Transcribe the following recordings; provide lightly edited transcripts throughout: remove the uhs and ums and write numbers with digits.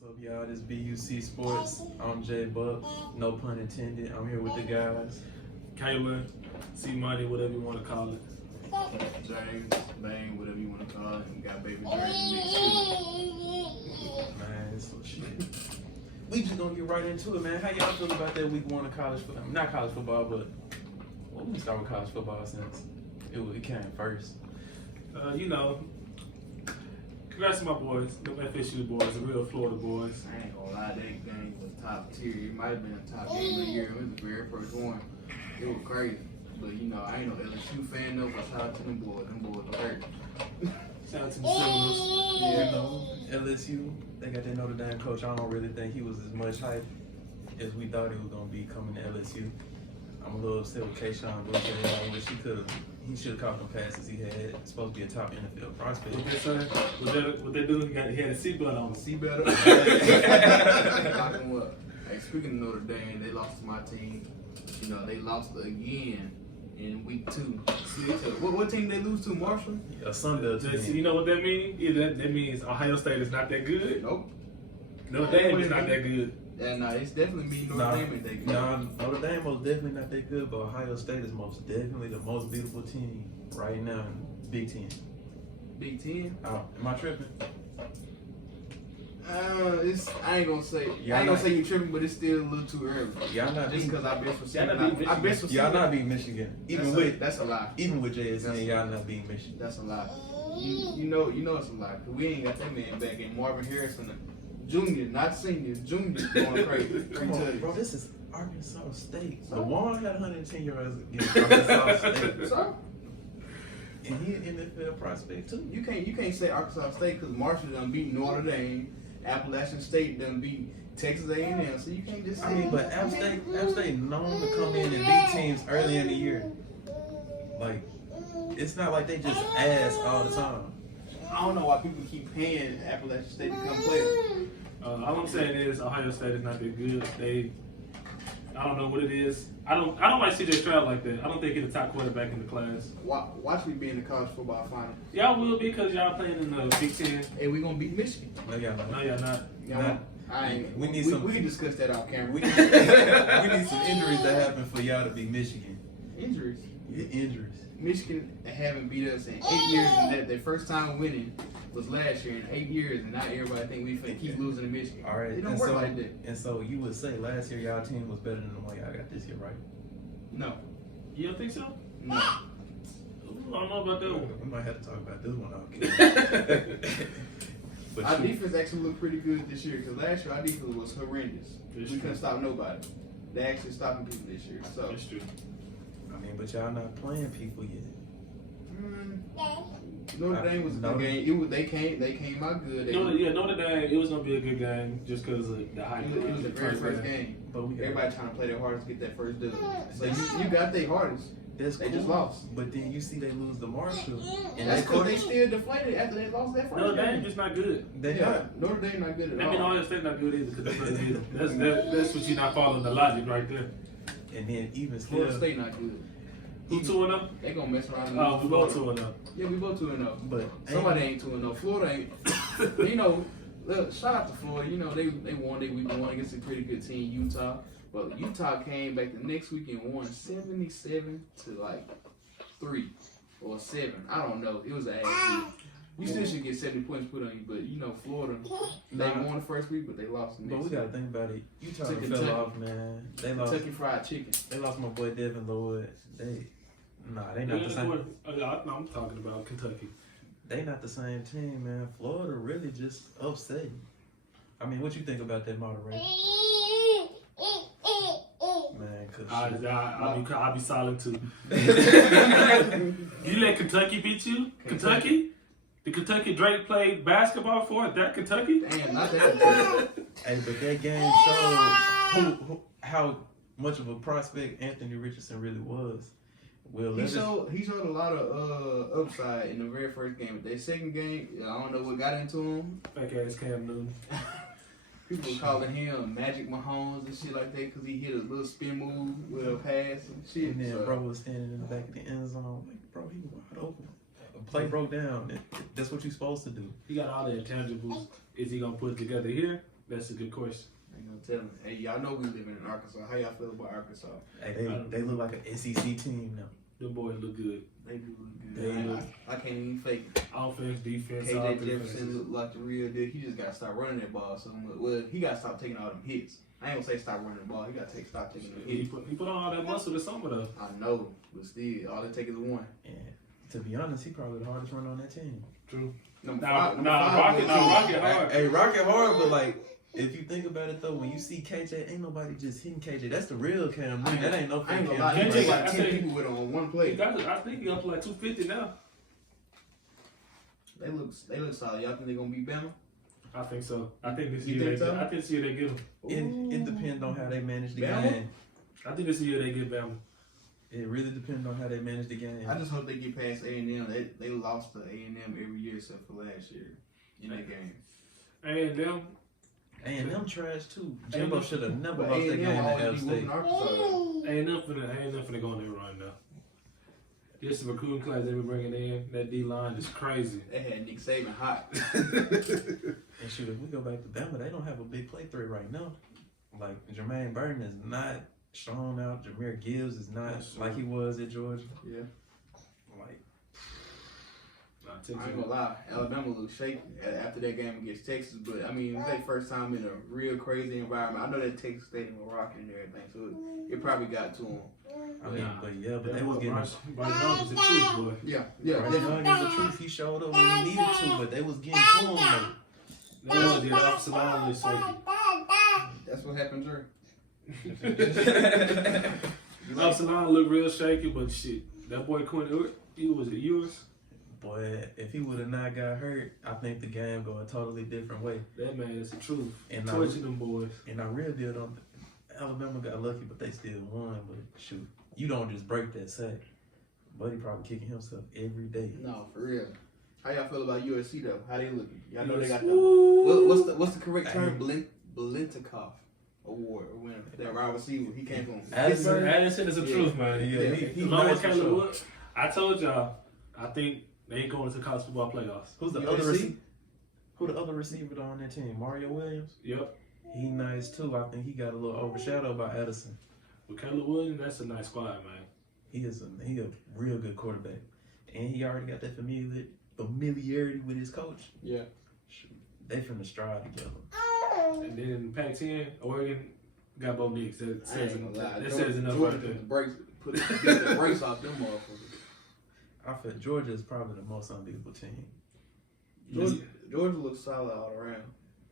What's up, y'all? This B.U.C Sports. I'm J Buck. No pun intended. I'm here with the guys. Caylin, C Money, whatever you want to call it. James, Bang, whatever you want to call it. And got baby James next to Man, it's some shit. We just gonna get right into it, man. How y'all feel about that week one of college football? Not college football, but well, we start with college football since it came first. Congrats to my boys, the FSU boys, the real Florida boys. I ain't gonna lie, that game was top tier. It might have been a top game of the year. It was the very first one. It was crazy. But I ain't no LSU fan though, but shout out to them boys. Them boys are hurt. Shout out to the Seminoles. Yeah, LSU, they got that Notre Dame coach. I don't really think he was as much hype as we thought he was gonna be coming to LSU. I'm a little upset with Kayshawn Bush, but he should have caught them passes he had. It's supposed to be a top NFL prospect. What they say? What they do? He had a seatbelt on. Seatbelt up. Lock him up. Hey, speaking of Notre Dame, they lost to my team. They lost again in week 2. What team they lose to? Marshall? A Sunday team. You know what that means? Yeah, that means Ohio State is not that good. Nope. Notre Dame is not that good. Yeah, no, it's definitely me. Notre Dame ain't that good. Nah, Notre Dame most definitely not that good, but Ohio State is most definitely the most beautiful team right now in Big Ten. Big Ten? Oh, am I tripping? I ain't gonna say you tripping, but it's still a little too early. Y'all not just because I bet for y'all not beating Michigan. That's a lie. Even with JSN, y'all not beating Michigan. That's a lie. You know it's a lie. Cause we ain't got that man back in Marvin Harrison, junior, not senior, junior going crazy. Come on, bro, this is Arkansas State. LeWan had 110 yards against Arkansas State. Sorry. And he an NFL prospect too. You can't say Arkansas State because Marshall done beat Notre Dame, Appalachian State done beat Texas A&M. So you can't just say. But App State known to come in and beat teams early in the year. Like, it's not like they just ass all the time. I don't know why people keep paying Appalachian State to come play. All I'm saying is Ohio State is not that good. I don't know what it is. I don't like CJ Stroud like that. I don't think he's the top quarterback in the class. Watch me be in the college football final. Y'all will be because y'all playing in the Big Ten. Hey, we gonna beat Michigan. No, y'all not. No, y'all not. We can discuss that off camera. We need some injuries to happen for y'all to beat Michigan. Injuries? Yeah, injuries. Michigan haven't beat us in 8 years, and their first time winning was last year in 8 years, and now everybody think we finna keep losing to Michigan. All right, it don't work like that. And so you would say last year y'all team was better than the one y'all got this year, right? No. You don't think so? No. I don't know about that one. We might have to talk about this one. But our defense actually looked pretty good this year, because last year our defense was horrendous. We couldn't stop nobody. They actually stopping people this year. So that's true. But y'all not playing people yet. Notre Dame was a good game. They came out good. Notre Dame, it was gonna be a good game just because of the hype. It was the very first game. But everybody trying to play their hardest to get that first dub. So you got their hardest. They just lost. But then you see they lose to Marshall. And that's because they still deflated after they lost that first game. Notre Dame just not good. Notre Dame not good at all. I mean, Ohio State not good either because that's what you're not following the logic right there. And then even still, Florida State not good. Who 2-0? They gonna mess around. Oh, we both 2-0. Yeah, we both 2-0. But somebody ain't 2-0. Florida ain't. Look, shout out to Florida. They won their week 1 against a pretty good team, Utah. But Utah came back the next week and won 77 to 3 or 7. I don't know. It was an ass beat. You still should get 70 points put on you, but Florida, they won the first week, but they lost the next week. But we gotta think about it. Utah fell off, man. They lost Kentucky Fried Chicken. They lost my boy Devin Lloyd. They not the same. I'm talking about Kentucky. They not the same team, man. Florida really just upset. I mean, what you think about that moderation? Man, I'll be silent too. You let Kentucky beat you? Kentucky? The Kentucky Drake played basketball for? That Kentucky? Damn, not that. Hey, but that game showed how much of a prospect Anthony Richardson really was. He showed a lot of upside in the very first game. But that second game, I don't know what got into him. Fake ass Cam Newton. People were calling him Magic Mahomes and shit like that because he hit a little spin move with a pass and shit. And then bro was standing in the back of the end zone. Like, bro, he was wide open. A play broke down. That's what you're supposed to do. He got all the intangibles. Is he going to put it together here? That's a good question. Ain't no telling. Hey, y'all know we living in Arkansas. How y'all feel about Arkansas? Hey, they look like an SEC team now. Them boys look good. They do look They good. look- I can't even fake it. Offense, defense, all KJ three Jefferson phases. look like the real deal. He just got to stop running that ball. So well, he got to stop taking all them hits. I ain't gonna say stop running the ball. He got to stop taking them He hits. put on all that muscle this summer though. I know, but still, all it takes is one. And to be honest, he probably the hardest runner on that team. True. Number Nah, five, Rocket hard. Hey, Rocket hard, but like, if you think about it though, when you see KJ, ain't nobody just hitting KJ. That's the real Cam Newton. That ain't no I fake ain't gonna Cam lie. He Newton. take I like 10 think- people with him on one He play. got I think he up to like 250 now. They look solid. Y'all think they gonna beat Bama? I think so. I think this You year think so? I think this year they get him. It depends on how they manage the Bama? game. I think this year they get Bama. It really depends on how they manage the game. I just hope they get past A&M. They lost to A&M every year except for last year in that game. And them, And them trash too. And Jimbo them- should have never But lost that A&M game to App always be State. whooping Arkansas. ain't nothing to go on their run now. Just the recruiting class they were bringing in, that D line is crazy. They had Nick Saban hot. And shoot, if we go back to Bama, they don't have a big play threat right now. Like Jermaine Burton is not shown out. Jameer Gibbs is not like he was at Georgia. Yeah. Like I ain't gonna lie, Alabama looked shaky after that game against Texas, but I mean, it was their first time in a real crazy environment. I know that Texas Stadium was rocking and everything, so it probably got to them. I mean, but they was getting. Bryce Young is the truth, boy. Yeah, Bryce definitely. Young is the truth. He showed up when he needed to, but they was getting to him. Like, They was the offensive line is shaky. That's what happened, Jer. The offensive line look real shaky, but shit, that boy Quinn, he was it yours? boy, if he would have not got hurt, I think the game go a totally different way. That man is the truth. And Torching them boys. And I really don't. Alabama got lucky, but they still won. But shoot, you don't just break that sack. Buddy probably kicking himself every day. No, for real. How y'all feel about USC though? How they looking? Y'all know they got Woo! what's the correct term? Blintikoff Award or winner. That wide receiver. He came from Addison is the truth, man. Yeah, he Along nice with for Caylin sure. Wood, I told y'all, I think they ain't going to college football playoffs. Who's the USC? other receiver? Who the other receiver on that team? Mario Williams. Yep. He nice too. I think he got a little overshadowed by Edison. With Caylin Williams, that's a nice squad, man. He a real good quarterback, and he already got that familiarity with his coach. Yeah. Shoot, they finna stride together. And then in Pac-10, Oregon got Bo Nix. That I says, ain't gonna lie. that says enough Georgia right there. put the brakes off them motherfuckers. I feel Georgia is probably the most unbeatable team. Georgia looks solid all around.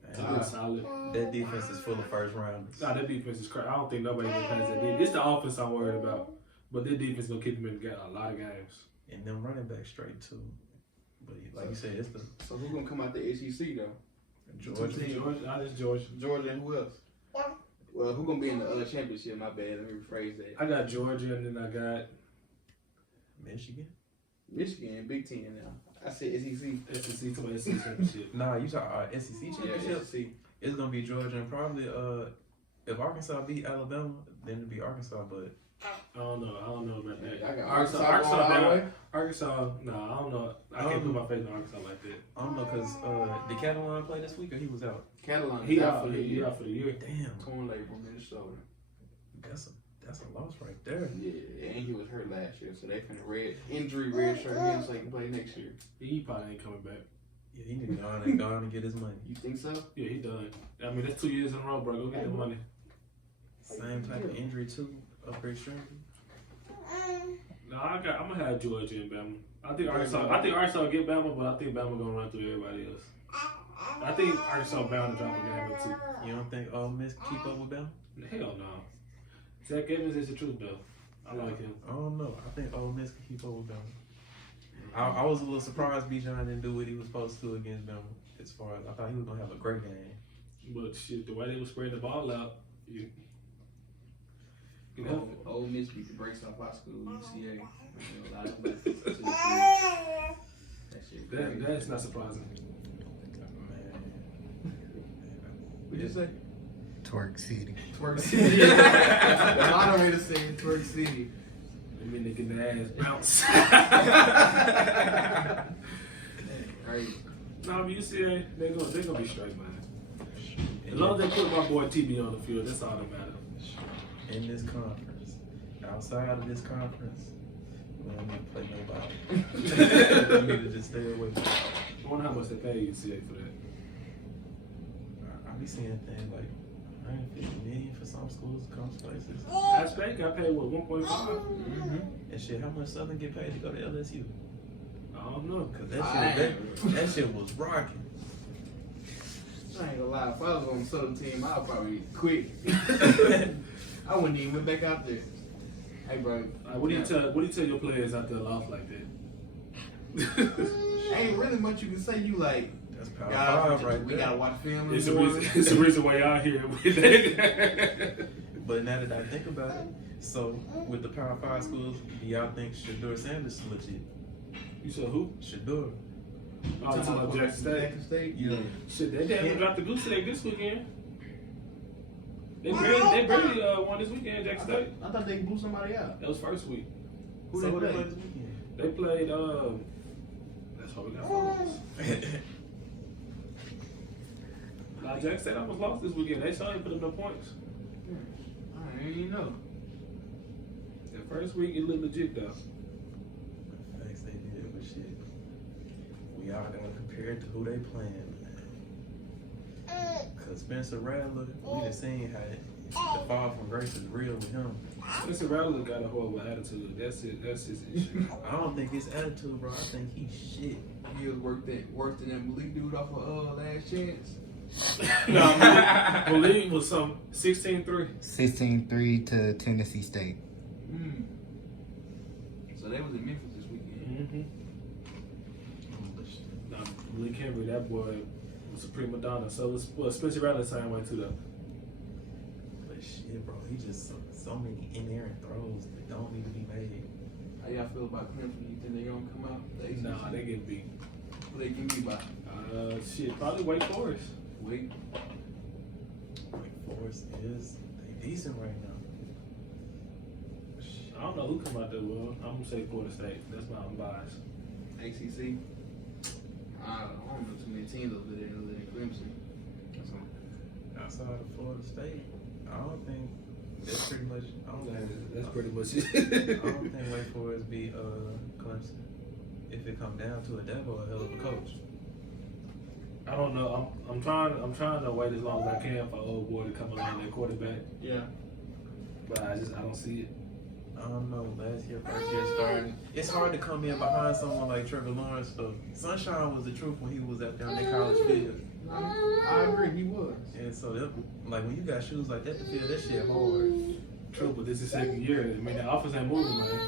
It's been solid. That defense is full of first rounders. Nah, that defense is crazy. I don't think nobody can pass that defense. It's the offense I'm worried about. But their defense going to keep them in a lot of games. And them running back straight too. But like you said, it's the So who's gonna come out the SEC though? Georgia. Georgia. Georgia and who else? Well, who gonna be in the championship? My bad. Let me rephrase that. I got Georgia, and then I got Michigan. Michigan, Big Ten now. I said SEC. SEC to my SEC championship. Nah, you talk SEC Yeah, championship. SEC. It's gonna be Georgia and probably if Arkansas beat Alabama, then it'll be Arkansas. But I don't know about that. I got Arkansas Arkansas going all the down. way. Arkansas, nah, I don't know. I can't put my faith in Arkansas like that. I don't know because did Caylin play this week or he was out? Catalan. He out for the year. Damn, Torn label, Minnesota. that's a loss right there. Yeah, and he was hurt last year, so they finna injury red shirt him so he can play next year. He probably ain't coming back. Yeah, he need to go on and get his money. You think so? Yeah, he done. I mean, that's 2 years in a row, bro. Go get the money. Same type of injury too, upper extremity. No, I'm gonna have Georgia and Bama. I think Arkansas will get Bama, but I think Bama gonna run through everybody else. I think Arkansas bound to drop a game or two. You don't think Ole Miss can keep up with Bama? Hell no. Zach Evans is the truth though. I like him. I don't know. I think Ole Miss can keep up with Bama. I was a little surprised Bijan didn't do what he was supposed to against Bama. As far as I thought he was gonna have a great game. But shit, the way they were spreading the ball out, you know. Ole Miss beat the brakes off our school, UCA. That's not surprising. What'd you say? Twerk City. Twerk City. The moderator said Twerk City. I mean, they get their ass bounce. Right. No, but UCA, they're gonna be straight, man. And As long as they put my boy TB on the field, that's all that matters. In this conference, outside of this conference, we don't need to play nobody. We need to just stay away. I wonder how much they pay UCA for that. I be seeing things like 150 million for some schools, some places. App State got paid what 1.5. Mm-hmm. And shit, how much Southern get paid to go to LSU? I don't know. Cause that shit was rocking. I ain't gonna lie, if I was on the Southern team, I'd probably quit. I wouldn't even went back out there. Hey, bro. What do you tell your players out there lost like that? Ain't really much you can say. You like, That's power guys, five right we there. gotta watch film. It's the reason why y'all here with that. But now that I think about it, so with the Power 5 schools, do y'all think Shador Sanders is legit? You said who? Shador. Oh, you talking about Jackson State? Yeah. Shit, they damn dropped the goose egg this weekend. They barely won this weekend, Jackson State. I thought they blew somebody out. That was first week. Who So they what they play? played this weekend? They played, that's why we got phones. Jackson State almost lost this weekend. They saw him put up no points. I didn't even know. That first week, it looked legit, though. Thanks, they did, but shit. We all gotta compare it to who they playing, man. Cause Spencer Rattler, we done seen how the fall from grace is real with him. Spencer Rattler got a horrible attitude. That's it. That's his issue. I don't think his attitude, bro. I think he's shit. He was worse than that Malik dude off of Last Chance. No, Malik was some 16-3. 16-3 to Tennessee State. So they was in Memphis this weekend. Nah, Malik Henry, that boy was a prima donna. So was Spencer Rattler the same way too, though. But shit, bro, he just so many inerrant throws that don't need to be made. How y'all feel about Clemson? You think they gonna come out? Nah, they get beat. Who they get beat by? Shit, probably Wake Forest. Wait. Wake Forest is they decent right now. I don't know who come out there well. I'm gonna say Florida State. That's my bias. ACC. I don't know too many teams over there other than Clemson. Outside of Florida State, I don't think that's pretty much. I don't think That's pretty much I it. don't think Wake Forest beat Clemson. If it come down to it, that boy a hell of a coach. I don't know. I'm trying to wait as long as I can for old boy to come along that quarterback. Yeah. But I don't see it. I don't know. Last year, first year starting, it's hard to come in behind someone like Trevor Lawrence. Though Sunshine was the truth when he was out there on the college field. I agree, he was. And so, like when you got shoes like that to feel that shit hard. True, but this is second year. I mean, the offense ain't moving, man.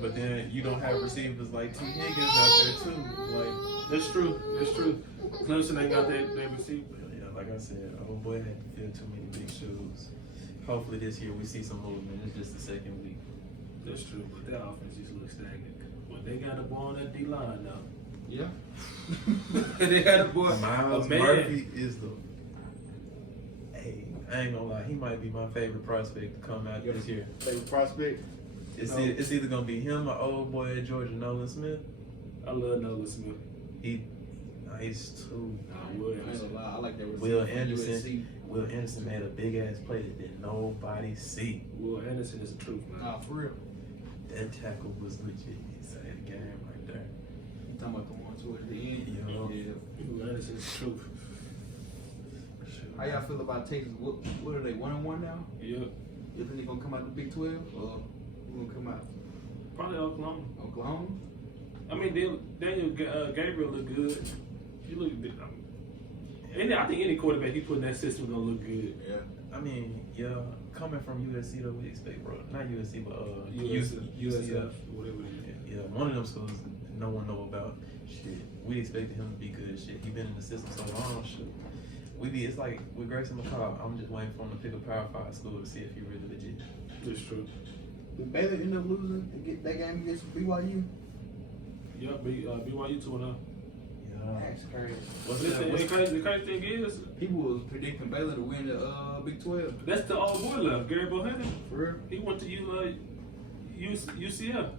But then you don't have receivers like T. Higgins out there too. Like That's true. That's true. Clemson ain't got that receiver. yeah, like I said, old boy had to fill too many big shoes. Hopefully this year we see some movement. It's just the second week. That's true, but that offense just looks stagnant. When they got a boy on that D-line now. Yeah. They had a boy. Miles a man. Murphy is the. Hey, I ain't gonna lie, he might be my favorite prospect to come out this year. Favorite prospect? It's either gonna be him or old boy at Georgia, Nolan Smith. I love Nolan Smith. He's too. Will I ain't Anderson. gonna lie, I like that receiver. Will from Anderson. USC. Will Anderson made a big ass play that did nobody see. Will Anderson is the truth, man. Nah, for real. That tackle was legit. He saved the game right there. You talking about the one towards the end? Yeah. Will Anderson is the truth. How y'all feel about Texas? What are they, 1-1 now? Yeah. You think they gonna come out the Big 12? Or who gonna come out? Probably Oklahoma. Oklahoma? I mean, Daniel Gabriel look good. He look good. I think any quarterback he put in that system gonna look good. Yeah. I mean, yeah, coming from USC though, we expect, bro. Not USC, but USF, whatever it is. Yeah, one of them schools no one know about. Shit, we expected him to be good. Shit, he been in the system so long. Shit, it's like with Grayson McCall. I'm just waiting for him to pick a Power 5 school to see if he really legit. That's true. Did Baylor end up losing to get that game against BYU? Yeah, BYU 2-0. Yeah. That's crazy. The crazy thing is, People was predicting Baylor to win the Big 12. that's the old boy left, Gary Bohannon. For real? He went to UCF.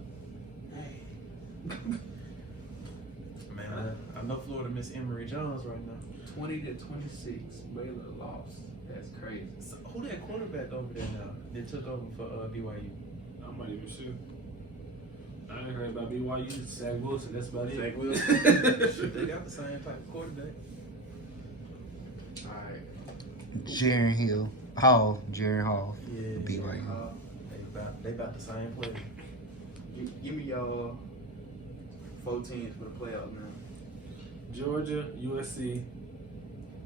Man, I know Florida miss Emory Jones right now. 20-26. Baylor lost. That's crazy. So who that quarterback over there now? That took over for BYU. I'm not even sure. I ain't heard about BYU. Zach Wilson. That's about it. Zach Wilson. Shit, they got the same type of quarterback. All right. Jaron Hall, Yeah. BYU. They about the same player. Give me y'all 4 teams for the playoffs now. Georgia, USC,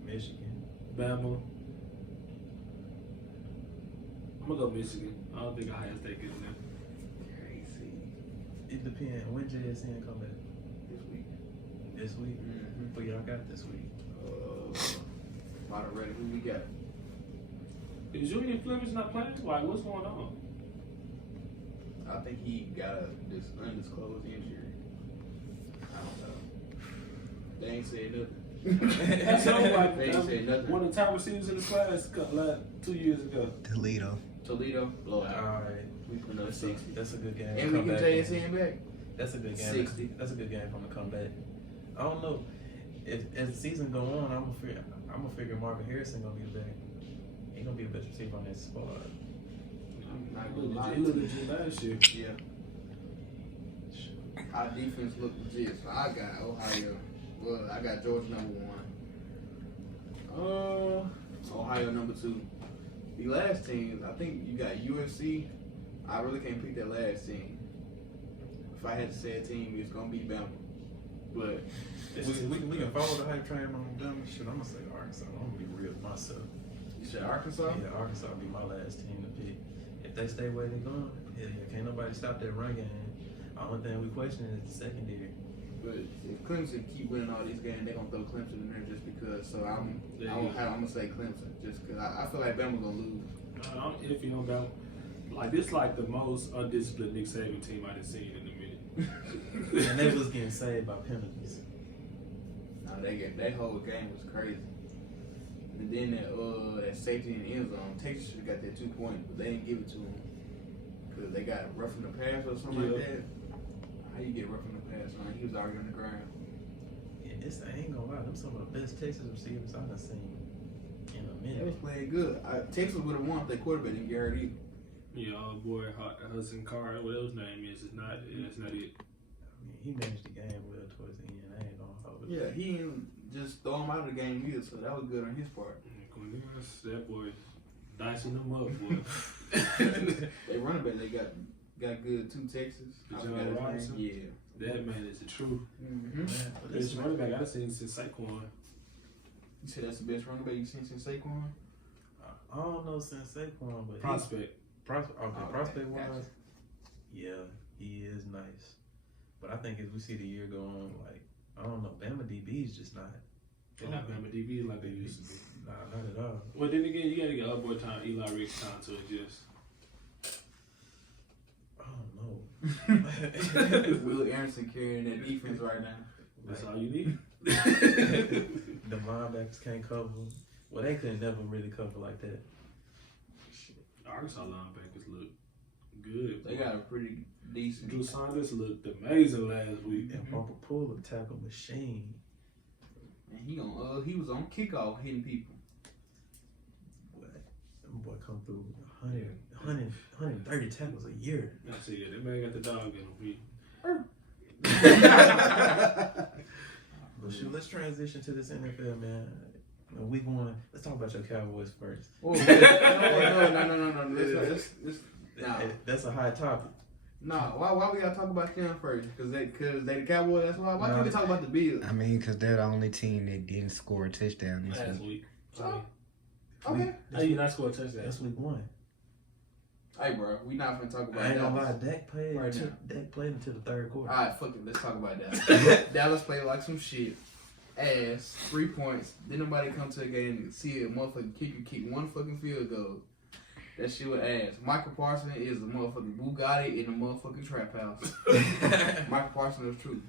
Michigan. Bama. I'm gonna go Michigan. I don't think Ohio State gets in there. Crazy. It depends. When JSN come back? This week. This week? Mm-hmm. Who y'all got this week? Moderate. Who we got? Is Julian Fleming not playing? Like, what's going on? I think he got this undisclosed injury. I don't know. They ain't said nothing. That sounds like They ain't said nothing. one of the top receivers in the class like 2 years ago. Toledo, blowout. Alright. We put another 60. That's a good game. And we get JSN back. That's a good game. 60. That's a good game from the comeback. I don't know. If as the season go on, I'm gonna figure Marvin Harrison gonna be back. He gonna be a best receiver on that squad. Not gonna lie. He looked legit last year. Yeah. Our defense look legit. So I got Ohio. Well, I got Georgia number 1. Ohio number 2. The last teams, I think you got USC. I really can't pick that last team. If I had to say a team, it's gonna be Bama. But We can follow the hype train on them. Shit, I'm gonna say Arkansas. I'm gonna be real with myself. you said Arkansas? Yeah, Arkansas will be my last team to pick. If they stay where they're going, hell yeah, can't nobody stop that run game. The only thing we question is the secondary. But if Clemson keep winning all these games, they're gonna throw Clemson in there just because. So I'm gonna say Clemson just because I feel like Bama's gonna lose. I'm iffy on Bama. Like, this like the most undisciplined Nick Saban team I've seen in a minute. And they was getting saved by penalties. Nah, that whole game was crazy. And then that safety in the end zone, Texas should have got that 2 points, but they didn't give it to them because they got rough in the pass or something like that. How you get rough in the pass? Man? He was already on the ground. Yeah, I ain't gonna lie, them some of the best Texas receivers I've seen in a They was minute. playing good. Texas would have won if their quarterback didn't get hurt either. Yeah, old boy Hudson Card, whatever his name is, it's not it. I mean, he managed the game well towards the end. I ain't gonna hold it. Yeah, he didn't just throw him out of the game either, so that was good on his part. That boy dicing them up, boy. They running back, they got good 2 Texas. I forgot his Robinson? name. Yeah. That man is the truth. Mm-hmm. But This running back I've seen since Saquon. You said that's the best running back you've seen since Saquon? I don't know since Saquon, but Prospect. prospect wise, gotcha. yeah, he is nice. But I think as we see the year go on, like I don't know, Bama DB's just not. They're not Bama DB like they used to be. Nah, not at all. Well, then again, you gotta get up boy time, Eli Ricks time to adjust. I don't know. Will Aronson carrying that defense right now. That's all you need. The linebackers can't cover. Well, they couldn't never really cover like that. Arkansas linebackers look good. They got a pretty decent. Drew Saunders looked amazing last week. And Bumper Pool a tackle machine. And he was on kickoff hitting people. Boy, that boy come through 130 tackles a year. I see it. That man got the dog in him. But shoot, let's transition to this NFL, man. Week 1. Let's talk about your Cowboys first. Oh, no. That's a high topic. Nah, why we gotta talk about them first? Cause they the Cowboys. That's why. Why can't we talk about the Bills? I mean, because they're the only team that didn't score a touchdown this Last week. week. So, okay. How you not score a touchdown? That's week 1. Hey, bro, we not gonna talk about I ain't gonna lie, Dallas. Dak played until the third quarter. All right, fuck it. Let's talk about Dallas. Dallas played like some shit. Ass 3 points. Didn't nobody come to the game and see a motherfucking kicker kick one fucking field goal. That shit was ass. Michael Parsons is a motherfucking Bugatti in a motherfucking trap house. Michael Parsons is true.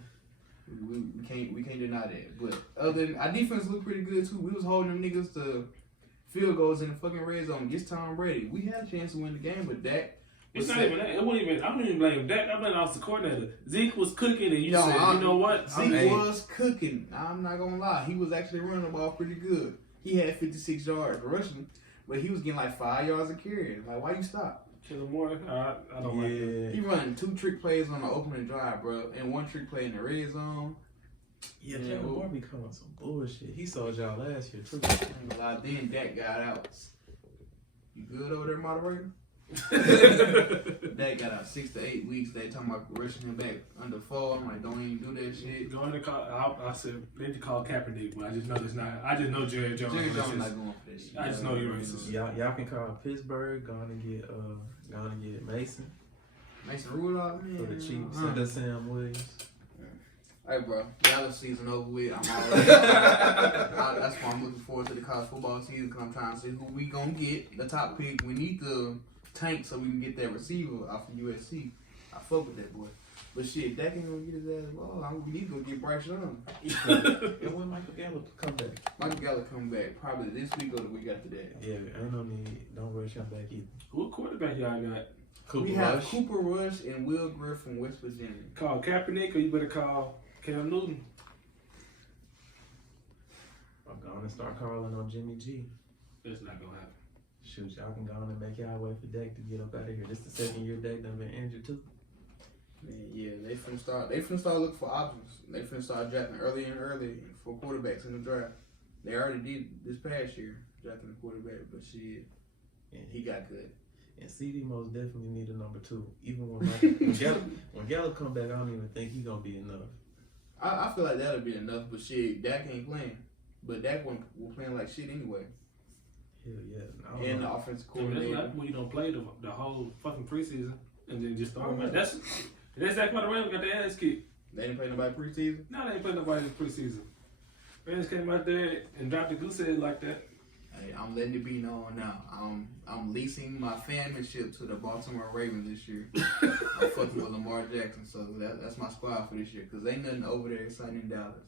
We can't deny that. But other than our defense looked pretty good too. We was holding them niggas to field goals in the fucking red zone. Gets Tom Brady. We had a chance to win the game, but Dak It's not even that. It wasn't even. I don't even blame Dak. I blame the offensive coordinator. Zeke was cooking, and you said, you know what? Zeke was cooking. I'm not gonna lie. He was actually running the ball pretty good. He had 56 yards rushing, but he was getting like 5 yards a carry. Like, why you stop? Kill more. I don't like that. He running 2 trick plays on the opening drive, bro, and 1 trick play in the red zone. Yeah, Jalen Moore be calling some bullshit. He sold y'all last year too. Then Dak got out. You good over there, moderator? Dak got out 6 to 8 weeks. They talking about rushing him back under 4. I'm like, don't even do that shit. Going to call. I said they need to call Kaepernick, but I just know it's not. I just know Jerry Jones. Jerry Jones not going for that shit. I just know you're racist. Y'all can call Pittsburgh. Gonna get Mason Rudolph, man. for the Chiefs. Send us Sam Williams. Hey, bro, Dallas season over with. I'm already. That's why I'm looking forward to the college football season because I'm trying to see who we gonna get. The top pick. We need the tank so we can get that receiver off of USC. I fuck with that boy. But shit, Dak ain't gonna get his ass ball. We need to go get Bryce Young. And when Michael Gallup come back? Michael Gallup come back probably this week or the week after that. Yeah, ain't no need. Don't rush him back either. What quarterback y'all got? We have Cooper Rush and Will Griff from West Virginia. Call Kaepernick, or you better call Cam Newton. I'm gonna start calling on Jimmy G. That's not gonna happen. Shoot, y'all can go on and make y'all wait for Dak to get up out of here. This the second year Dak done been injured too. Man, yeah, they finna start looking for options. They finna start drafting early and early for quarterbacks in the draft. They already did this past year, drafting a quarterback, but shit, he got good. And CD most definitely need a number 2. Even when Gallup come back, I don't even think he gonna be enough. I feel like that'll be enough, but shit, Dak ain't playing. But Dak was playing like shit anyway. Hell yeah. And the offensive coordinator. That's when you don't play the whole fucking preseason and then just throw him out. That's exactly why the Rams got their ass kicked. They didn't play nobody preseason? No, they ain't play nobody in preseason. Rams came out there and dropped the goose egg like that. Hey, I'm letting it be known now. I'm leasing my fanmanship to the Baltimore Ravens this year. I'm fucking with Lamar Jackson, so that's my squad for this year. Because ain't nothing over there exciting in Dallas.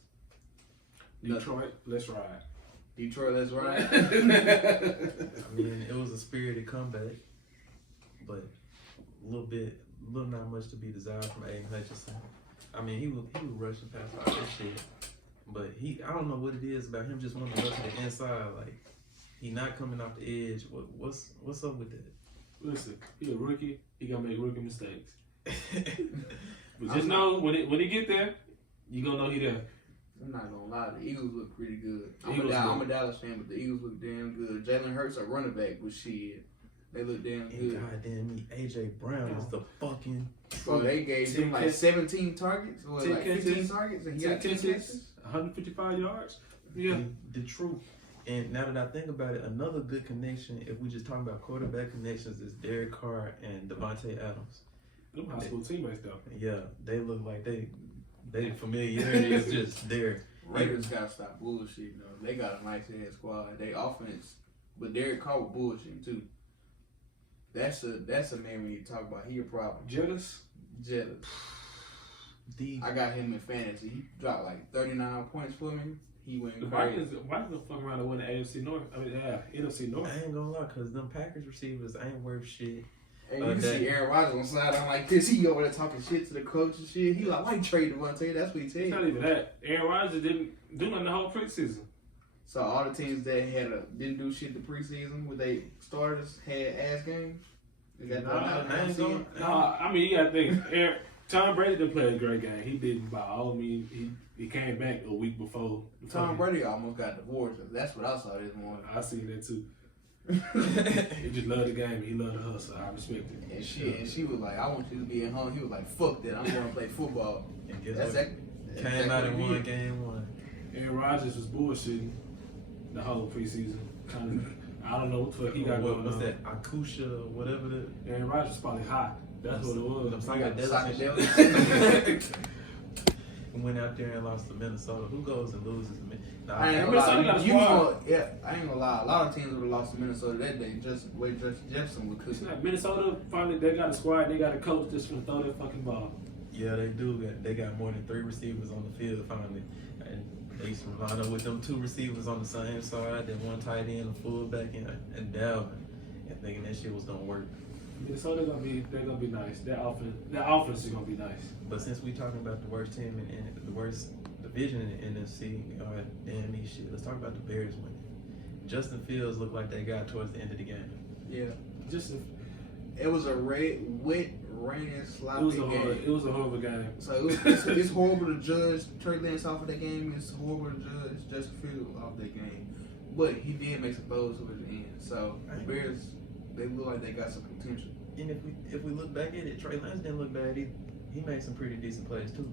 Detroit, let's ride. Detroit, let's ride. I mean, it was a spirited comeback, but little not much to be desired from Aiden Hutchinson. I mean, he was rushing past all that shit, but I don't know what it is about him just wanting to rush to the inside. Like, he not coming off the edge. What's up with that? Listen, he a rookie. He gonna make rookie mistakes. But just know when he get there, you gonna know he there. I'm not gonna lie, the Eagles look pretty good. I'm Eagles a Dallas fan, but the Eagles look damn good. Jalen Hurts a running back, but shit, they look damn good. Goddamn me, AJ Brown is the fucking. Bro, they gave him like 17 targets, or like 15 targets, and he got 10 catches. 155 yards. Yeah, the truth. And now that I think about it, another good connection, if we just talking about quarterback connections, is Derek Carr and Devontae Adams. Them high school teammates though. Yeah, they look like they familiarity is just there. Raiders gotta stop bullshit though. They got a nice ass squad. They offense, but Derek Carr was bullshit too. That's a name we need to talk about. He a problem. Jettis. I got him in fantasy. He dropped like 39 points for me. He went The crazy. Vikings gonna fuck around and win the AFC North. NFC North. I ain't gonna lie, cause them Packers receivers ain't worth shit. And you can see Aaron Rodgers on side down like this. He over there talking shit to the coach and shit. He like, why you trade Devontae? That's what he said. It's not even that. Aaron Rodgers didn't do nothing the whole preseason. So all the teams that didn't do shit the preseason with they starters had ass games. Is that I ain't going. No, I mean you gotta think. Tom Brady didn't play a great game. He didn't by all means. He came back a week before. Tom Brady almost got divorced. That's what I saw this morning. I seen that too. He just loved the game. He loved the hustle. I respect it. And she was like, I want you to be at home. He was like, fuck that. I'm going to play football. And guess That's what? Came out and won game 1. Aaron Rodgers was bullshitting the whole preseason. Kind of, I don't know what the fuck he got going on. What's that? Akusha, whatever the. Aaron Rodgers was probably hot. That's what it was. Psychedelics. Went out there and lost to Minnesota. Who goes and loses? I ain't gonna lie. I ain't gonna lie. A lot of teams would have lost to Minnesota that day. Just the way Jefferson would cook. Minnesota finally they got a squad. They got a coach that's gonna throw that fucking ball. Yeah, they do. They got more than 3 receivers on the field finally, and they used to line up with them 2 receivers on the same side, then 1 tight end, a fullback, and Dalvin, and thinking that shit was gonna work. Minnesota they're gonna be nice. Their offense is gonna be nice. But since we talking about the worst team in the worst division in the NFC, damn these shit. Let's talk about the Bears winning. Justin Fields looked like they got towards the end of the game. Yeah. Just It was a wet, raining, sloppy game. It was a horrible game. So it's horrible to judge Trey Lance off of that game. It's horrible to judge Justin Fields off that game. But he did make some throws towards the end. So the Bears, they look like they got some potential. And if we look back at it, Trey Lance didn't look bad either. He made some pretty decent plays too.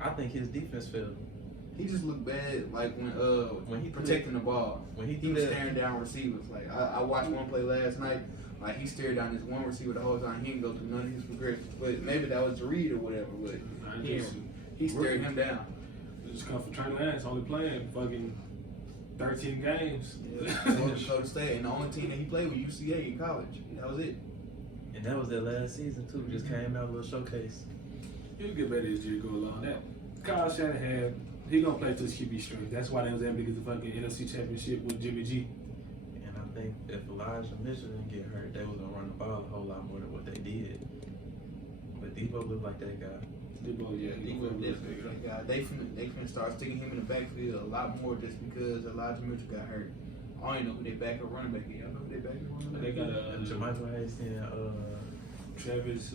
I think his defense failed. He just looked bad, like when he protecting the ball. When He was staring down receivers. Like I watched one play last night. Like he stared down this one receiver the whole time. He didn't go through none of his progressions. But maybe that was the read or whatever. But he stared him down. Just come for Trey Lance, only playing fucking 13 games. Yeah, Dakota State, and the only team that he played was UCA in college. That was it. And that was their last season too. Just came out a little showcase. He'll get better as year go along. That Kyle Shanahan, he gonna play to his QB strength. That's why they was able to get the fucking NFC Championship with Jimmy G. And I think if Elijah Mitchell didn't get hurt, they was gonna run the ball a whole lot more than what they did. But Debo looked like that guy. Debo, yeah, he He was definitely that guy. They finna start sticking him in the backfield a lot more just because Elijah Mitchell got hurt. I don't even know who their backup running back is. Y'all know who their backup running back is? They got Jermichael Hasty Travis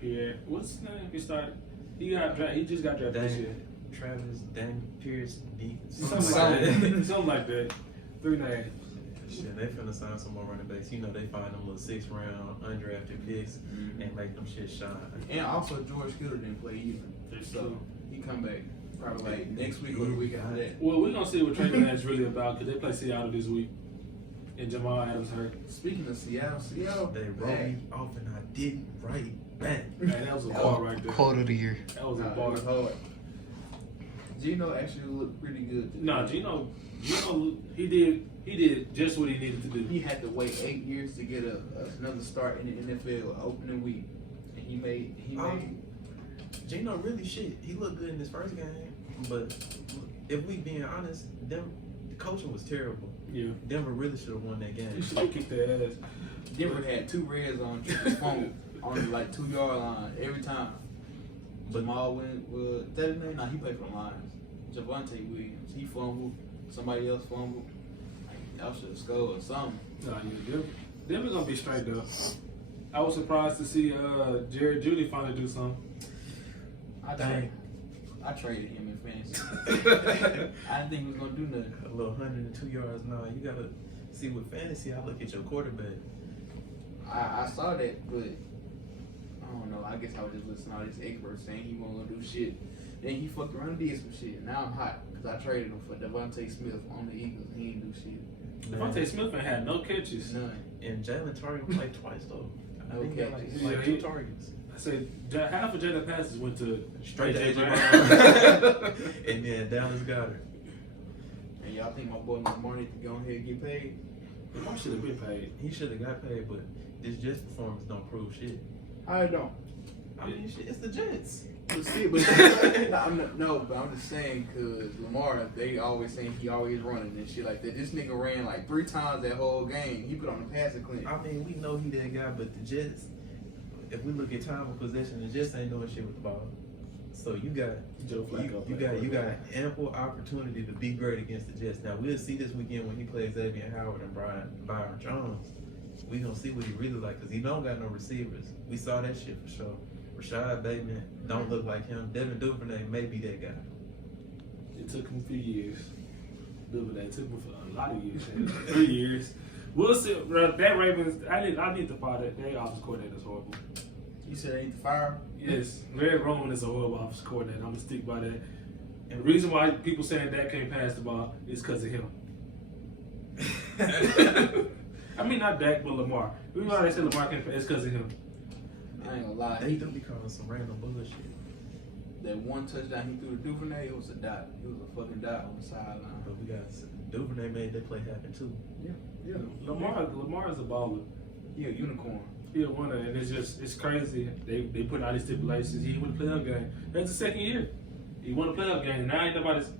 Pierre. What's his name? He just got drafted this year. Travis Dan Pierce D. Something like that. 3 names. Shit, they finna sign some more running backs. You know they find them little 6th round undrafted picks and make them shit shine. And also George Kittle didn't play either. So he come back probably like next week or the week after that. Well, we're gonna see what Trey Lance is really about because they play Seattle this week. And Jamal Adams hurt. Speaking of Seattle, They wrote me off and I didn't write back. Man, that was a bar right there. Quote of the year. That was a It bar. was hard. Gino actually looked pretty good. No, Gino, he did just what he needed to do. He had to wait 8 years to get another start in the NFL opening week, and he made. Gino really shit. He looked good in his first game, but if we being honest, the coaching was terrible. Yeah. Denver really should have won that game. He should have kicked their ass. Denver had 2 red zone fumble on like 2-yard line every time. Jamal went with that his name? Nah, he played for the Lions. Javonte Williams, he fumbled. Somebody else fumbled. Y'all should have scored or something. Nah, yeah, Denver gonna be straight though. I was surprised to see Jared Judy finally do something. I traded him in fantasy. I didn't think he was gonna do nothing. A little 102 yards. No, you gotta see with fantasy. I look at your quarterback. I saw that, but I don't know. I guess I was just listening to all these experts saying he wasn't gonna do shit. Then he fucked around and did some shit. Now I'm hot because I traded him for Devontae Smith on the Eagles. He didn't do shit. Devontae Smith ain't had no catches. None. And Jalen Target played twice though. I No think he got catches. like 2 targets. I said half of Jalen passes went to Straight to AJ Brown. And then Dallas Goddard. And y'all think my boy Lamar need to go ahead and get paid? Lamar should have been paid. He should have got paid, but this Jets performance don't prove shit. I don't. I mean, shit, it's the Jets. But I'm just saying because Lamar, they always saying he always running and shit like that. This nigga ran like 3 times that whole game. He put on the passing clinic. I mean, we know he that guy, but the Jets, if we look at time of possession, the Jets ain't doing shit with the ball. So you got Joe Flacco. you got ample opportunity to be great against the Jets. Now we'll see this weekend when he plays Xavier Howard and Byron Jones. We gonna see what he really like because he don't got no receivers. We saw that shit for sure. Rashad Bateman don't look like him. Devin Duvernay may be that guy. It took him a few years. Duvernay took him for a lot of years. 3 years. We'll see. That Ravens, I need to fire that. Their office coordinator is horrible. You said they need to fire him? Yes, Larry Roman is a horrible office coordinator. I'm gonna stick by that. And the reason why people saying Dak can't pass the ball is because of him. I mean, not Dak, but Lamar. The reason why they say Lamar can't pass is because of him. I ain't gonna lie. They do be calling some random bullshit. That one touchdown he threw to Duvernay, it was a dot. It was a fucking dot on the sideline. But we got Duvernay made that play happen too. Yeah. Lamar is a baller. He a unicorn. He a winner, and it's crazy. They put out these stipulations. He won the playoff game. That's the second year. He won the playoff game. Now ain't nobody's.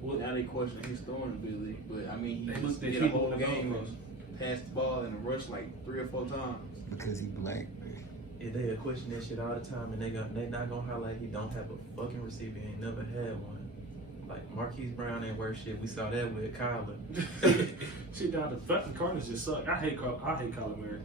Well, now they question his throwing ability, but I mean, he They did a keep whole on the game goalpost. and passed the ball and rushed like 3 or 4 times. because he black. If they question that shit all the time, and they not gonna highlight he don't have a fucking receiver, he ain't never had one. Like Marquise Brown ain't worth shit. We saw that with Caylin. Shit, down the fucking Cardinals just suck. I hate Caylin Murray.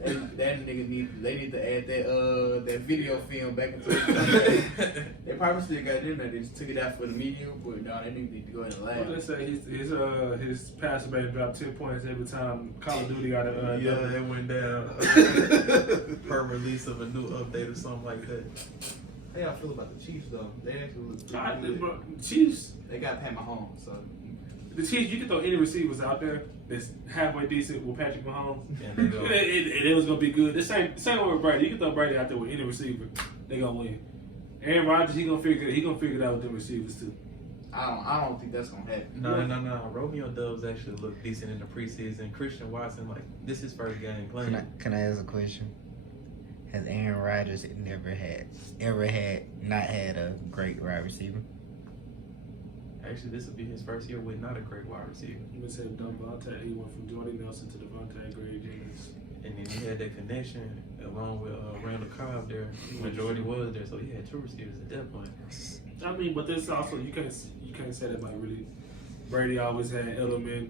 That nigga they need to add that video film back into it. They probably still got it in there. They just took it out for the media, but no, they need to go ahead and laugh. What they say? His passer base dropped 10 points every time Call of Duty got a Yeah, it went down. Per release of a new update or something like that. How y'all feel about the Chiefs though? They actually look I pretty think, good. bro, Chiefs. They got Pat Mahomes, so The Chiefs, you can throw any receivers out there that's halfway decent with Patrick Mahomes, And they go, and it was gonna be good. The same way with Brady. You can throw Brady out there with any receiver, they gonna win. Aaron Rodgers, he gonna figure it out with them receivers too. I don't think that's gonna happen. no. Romeo Dubs actually looked decent in the preseason. Christian Watson, like, this is his first game playing. Can I ask a question? Has Aaron Rodgers ever not had a great wide receiver? Actually, this will be his first year with not a great wide receiver. You would say Devontae, he went from Jordy Nelson to Devontae Gray Jenkins. And then he had that connection along with Randall Cobb there. Majority was there, so he had two receivers at that point. I mean, but this also you can't say that about really. Brady always had Edelman,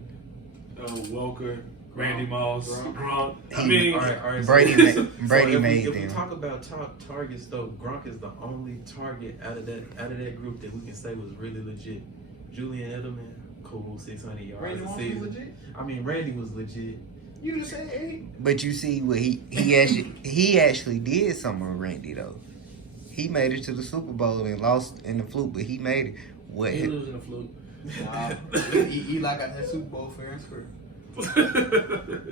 Walker, Randy Moss, Gronk. I mean, All right, Brady if made we them. talk about top targets, though, Gronk is the only target out of that group that we can say was really legit. Julian Edelman, cool, 600 yards Randy a Moss season. was legit? I mean, Randy was legit. You just said hey. But you see what he actually did something with Randy though. He made it to the Super Bowl and lost in the fluke, but he made it. What? he losing the fluke. Wow. Eli got that Super Bowl fair and square.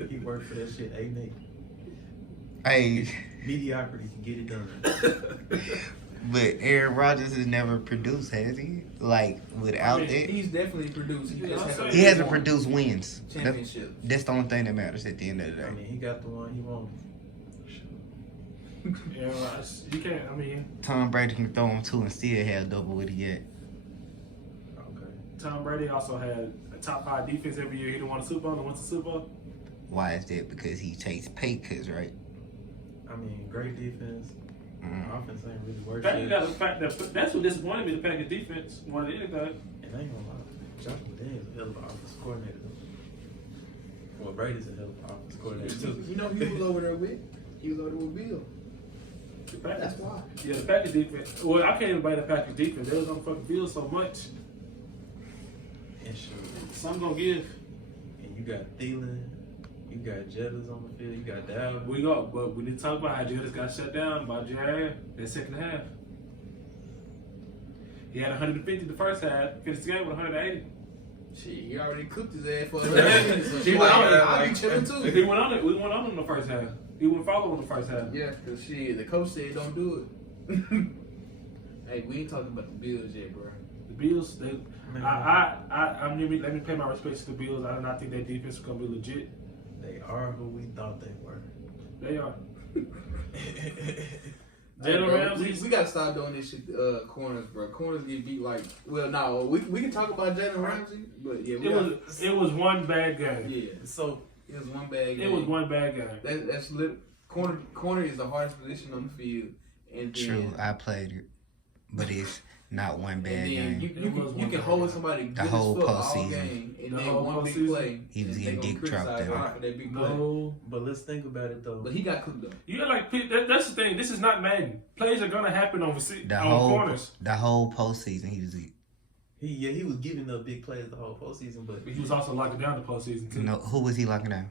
He worked for that shit, 8-8. Hey, Mediocrity can get it done. but Aaron Rodgers has never produced, has he? Like without that, He's definitely produced. he hasn't produced wins. Championship. That's the only thing that matters at the end of the I day. mean, he got the one he wanted. Yeah, you can't. I mean, Tom Brady can throw him two and still have double what he got. Okay. Tom Brady also had a top 5 defense every year. He didn't win a Super Bowl and went to the Super Bowl. Why is that? Because he takes pay cuts, right? I mean, great defense. Offense ain't really worth Fact, shit. you got the fact that's what disappointed me. The Packers defense more than anything. And I ain't gonna lie, Josh McDaniels is a hell of an offensive coordinator. Well, Brady's a hell of an offensive coordinator too. You know he was over there with Bill. The Packers, That's why. Yeah, the Packers defense. Well, I can't even blame the Packers defense. They was on the fucking field so much. And sure. Some gonna give. And you got Thielen, you got Jettas on the field, you got Dalvin. But we need to talk about how Jettas got shut down by Jared that second half. He had 150 the first half, finished the game with 180. Shit, he already cooked his ass for He so went on it, I'll be chilling too. We went on it in the first half. He went follow in the first half. Yeah, because shit, the coach said don't do it. Hey, we ain't talking about the Bills yet, bro. The Bills, let me pay my respects to the Bills. I do not think their defense is gonna be legit. They are who we thought they were. They are. Hey, Jalen bro, Ramsey. we gotta stop doing this shit. Corners, bro. Corners get beat like. Well, no, we can talk about Jalen Ramsey, but yeah, It was one bad game. yeah. So It was one bad game. It was one bad game. That's lit. Corner is the hardest position on the field, and then, True, I played it, but it's not one bad and then game. you can hold somebody good as whole fuck all postseason. game, and The then whole one big postseason? play. He was and getting they gonna dick dropped criticize there. him for that big play. No. but let's think about it though. But he got cooked up. You got that's the thing. This is not Madden. Plays are gonna happen on corners. The whole postseason, he was He was giving up big plays the whole postseason, but He was also locking down the postseason too. who was he locking down?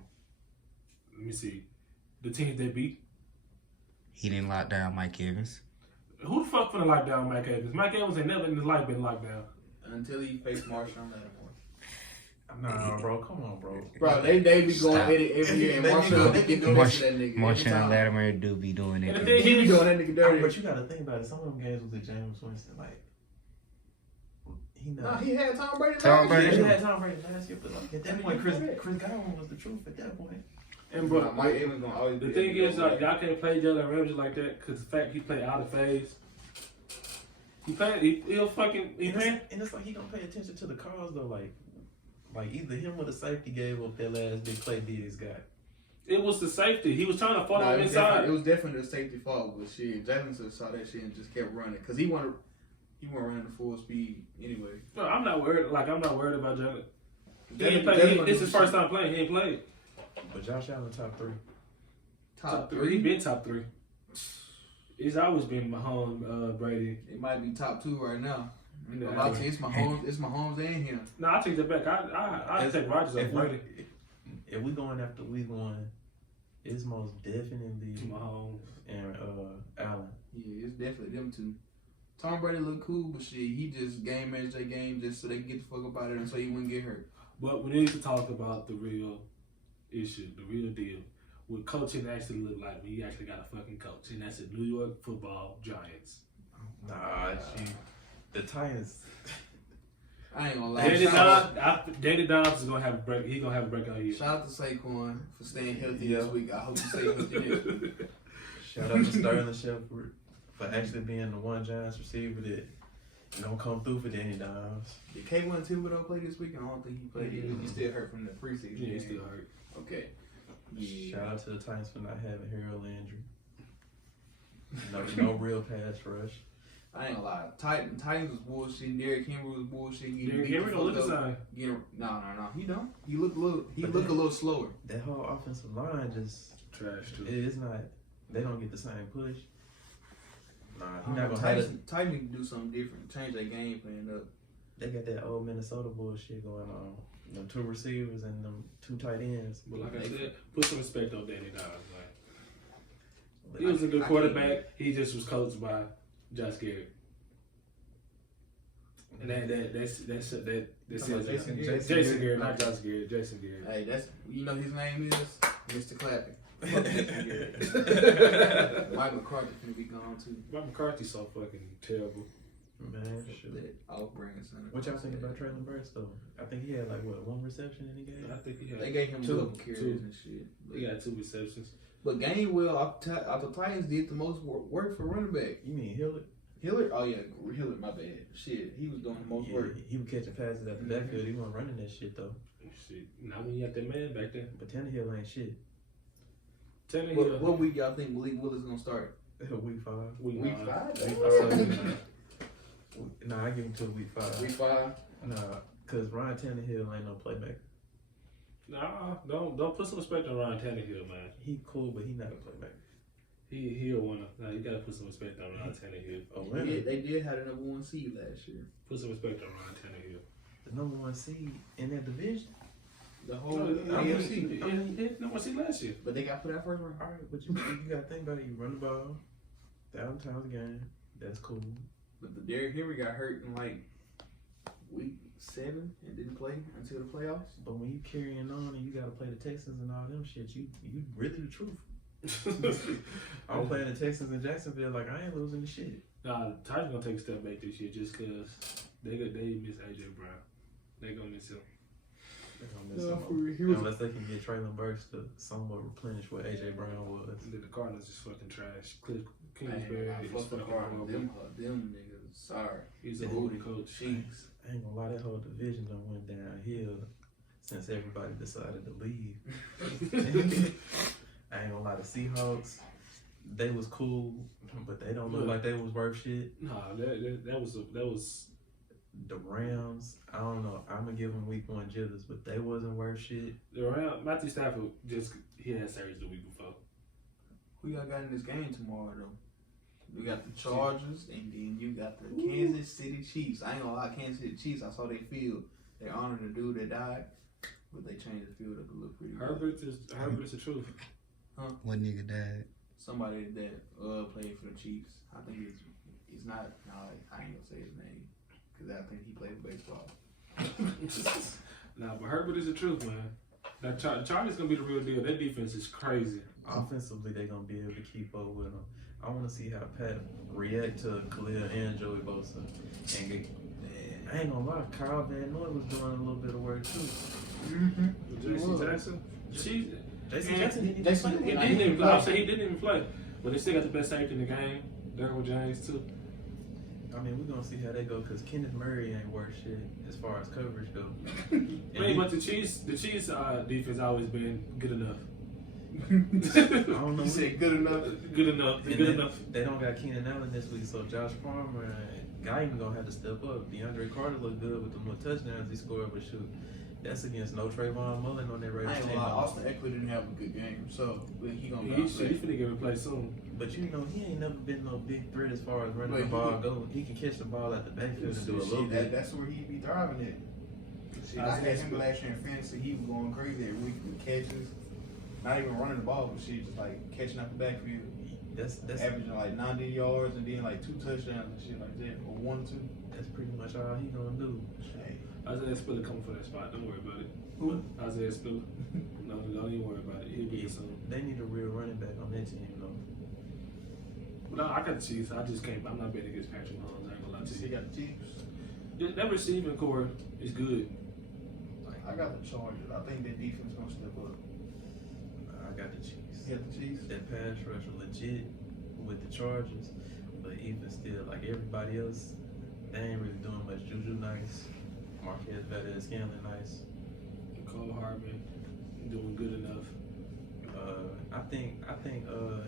Let me see. The teams they beat. He didn't lock down Mike Evans. Who the fuck finna lock down Mike Evans? Mike Evans ain't never in his life been locked down. Until he faced Marshawn Lattimore. nah, bro, come on, bro. Bro, they be going Stop. at it every year, and They be Marshawn going- they get doing that to that nigga. every Marshawn time. Lattimore do be doing And the it. thing He be doing that nigga dirty. But you gotta think about it. Some of them games was with James Winston. Like, he No, not. he had Tom Brady. Tom last Brady. year. He had Tom Brady last year, but like at that point, Chris Godwin was the truth at that point. And Bro, bro, Mike Evans gonna always the be thing that is, nigga. like, y'all can't play Jalen Ramsey like that because the fact he played out of phase. He playing. He playing. And it's like he gonna pay attention to the calls though. Like either him or the safety gave up that last big play Diggs got. It was the safety. He was trying to fall Nah, on it was inside. definitely- It was definitely the safety fault, but shit, Jalen saw that shit and just kept running because he wasn't running the full speed anyway. No, I'm not worried. Like, I'm not worried about Jalen. Jalen This is his first time playing. He ain't played. But Josh Allen top 3. Top He three. been top 3. It's always been Mahomes, Brady. It might be top 2 right now. Yeah. I'm about to say it's Mahomes and him. No, I take that back. I take Rodgers over Brady. If we going after week 1, it's most definitely Mahomes. and Allen. Yeah, it's definitely them two. Tom Brady look cool, but shit, he just game managed that game just so they can get the fuck up out of there and so he wouldn't get hurt. But we need to talk about the real issue, the real deal. What coaching actually look like when you actually got a fucking coach, and that's the New York Football Giants. Nah, the Titans. I ain't gonna lie. Danny Dimes is gonna have a break. He's gonna have a breakout year. Shout out to Saquon for staying healthy this week. I hope you stay healthy next week. Shout out to Sterling Shepard for actually being the one Giants receiver that don't come through for Danny Dimes. Did Caylin Thibodeau play this week? I don't think he played. He still hurt from the preseason. Yeah, game. he's still hurt. Okay. Yeah. Shout out to the Titans for not having Harold Landry. No real pass rush. I ain't gonna lie. Titans was bullshit. Derrick Henry was bullshit. Derrick Henry don't look the same. No. He don't. He look a little slower. That whole offensive line just Trash too. it's not. They don't get the same push. Nah, he not gonna have it. Titans need to do something different. Change their game plan up. They got that old Minnesota bullshit going on. Them 2 receivers and them 2 tight ends. But like I said, put some respect on Danny Dimes. Like, But he was a good quarterback. He just was coached by Josh Garrett. And that's Jason Garrett. Jason Garrett, not Josh Garrett. Jason Garrett. Hey, that's his name is Mr. Clapping. Fuck Jason Garrett. Mike McCarthy finna be gone too. Mike McCarthy's so fucking terrible. Man, sure. That off-brand center. What y'all think about Traylon Burks though? I think he had like 1 reception in the game. I think he They had gave him two. double carries and shit. He got 2 receptions. But Gainwell, the Titans did the most work for running back. You mean Hillard? Hillard? Oh yeah, Hillard. My bad. Shit, he was doing the most work. He was catching passes at the backfield. He wasn't running that shit though. Shit. Not when you got that man back there. But Tannehill ain't shit. Tannehill. What week y'all think Malik Willis gonna start? Week 5. Week Week 5. 5. Nah, I give him to week 5. Week 5. Nah, cause Ryan Tannehill ain't no playmaker. Nah, don't put some respect on Ryan Tannehill, man. He cool, but he not a playmaker. He'll winner. Nah, you gotta put some respect on Ryan Tannehill. A winner. They did have the number 1 seed last year. Put some respect on Ryan Tannehill. The number 1 seed in that division. The whole No, AFC. He didn't know what's he last year. But they got put out first round. All right, but you gotta think about it. You run the ball 1,000 times a game. That's cool. But the Derrick Henry got hurt in like week 7 and didn't play until the playoffs. But when you carrying on and you gotta play the Texans and all them shit, you really the truth. I'm playing the Texans in Jacksonville like I ain't losing the shit. Nah, the Titans gonna take a step back this year just cause they miss AJ Brown. They gonna miss him. They're gonna miss him. Unless they can get Traylon Burks to somewhat replenish what AJ Brown was. And then the Cardinals is fucking trash. Cliff Man, Kingsbury I is fuck with fucking Cardinals. horrible. Them niggas. Sorry. He's a booty coach. Cheeks. I ain't gonna lie, that whole division done went downhill since everybody decided to leave. I ain't gonna lie, the Seahawks, they was cool, but they don't look like they was worth shit. Nah, that was The Rams, I don't know. I'm gonna give them week 1 jitters, but they wasn't worth shit. around Matthew Stafford he had surgery the week before. Who y'all got in this game tomorrow though? We got the Chargers and then you got the Kansas City Chiefs. I ain't gonna lie, Kansas City Chiefs, I saw they field. They honored the dude that died, but they changed the field up to look pretty good. Herbert is the truth. One nigga died. Somebody that played for the Chiefs. I think he's not. No, I ain't gonna say his name because I think he played baseball. Nah, but Herbert is the truth, man. That Chargers gonna be the real deal. That defense is crazy. Offensively, they gonna be able to keep up with them. I want to see how Pat react to Khalil and Joey Bosa. And I ain't gonna lie, Kyle Van Noy was doing a little bit of work too. Jason Jackson. Jason Jackson didn't Jason- even play. He didn't even play. I'm saying he didn't even play. But they still got the best safety in the game. Derwin James too. I mean, we're gonna see how they go because Kenneth Murray ain't worth shit as far as coverage goes. But the Chiefs defense always been good enough. don't know. You said good enough. Good enough. And Good enough. They don't got Keenan Allen this week, so Josh Palmer and Guyton gonna have to step up. DeAndre Carter looked good with the more touchdowns he scored, but shoot, that's against no Trayvon Mullen on that I Raiders ain't team. gonna lie, Austin Eckler didn't have a good game, so he gonna He bounce back. finna get replaced soon. But you know, he ain't never been no big threat as far as running But the he ball can- go. He can catch the ball at the backfield and do a little Shit, bit. that's where he be thriving at. Shit, I had him last year in fantasy. He was going crazy every week with catches. Not even running the ball, but shit, just like catching out the backfield. That's Averaging like 90 yards and then like 2 touchdowns and shit like that, or 1 or 2. that's pretty much all he gonna do. Hey, Isaiah Spiller coming for that spot. Don't worry about it. Who? Isaiah Spiller. No, don't even worry about it. He'll be Yeah, there soon. they need a real running back on that team, though. But no, I got the Chiefs. I just can't. I'm not betting against Patrick Mahomes. I ain't gonna lie to he you. got the Chiefs. That receiving core is good. I got the Chargers. I think their defense gonna step up. I got the Chiefs. You got the Chiefs? That pass rush legit with the Chargers, but even still, like everybody else, they ain't really doing much. Juju nice, Marquez Valdes-Scantling nice. Cole Hardman doing good enough. I think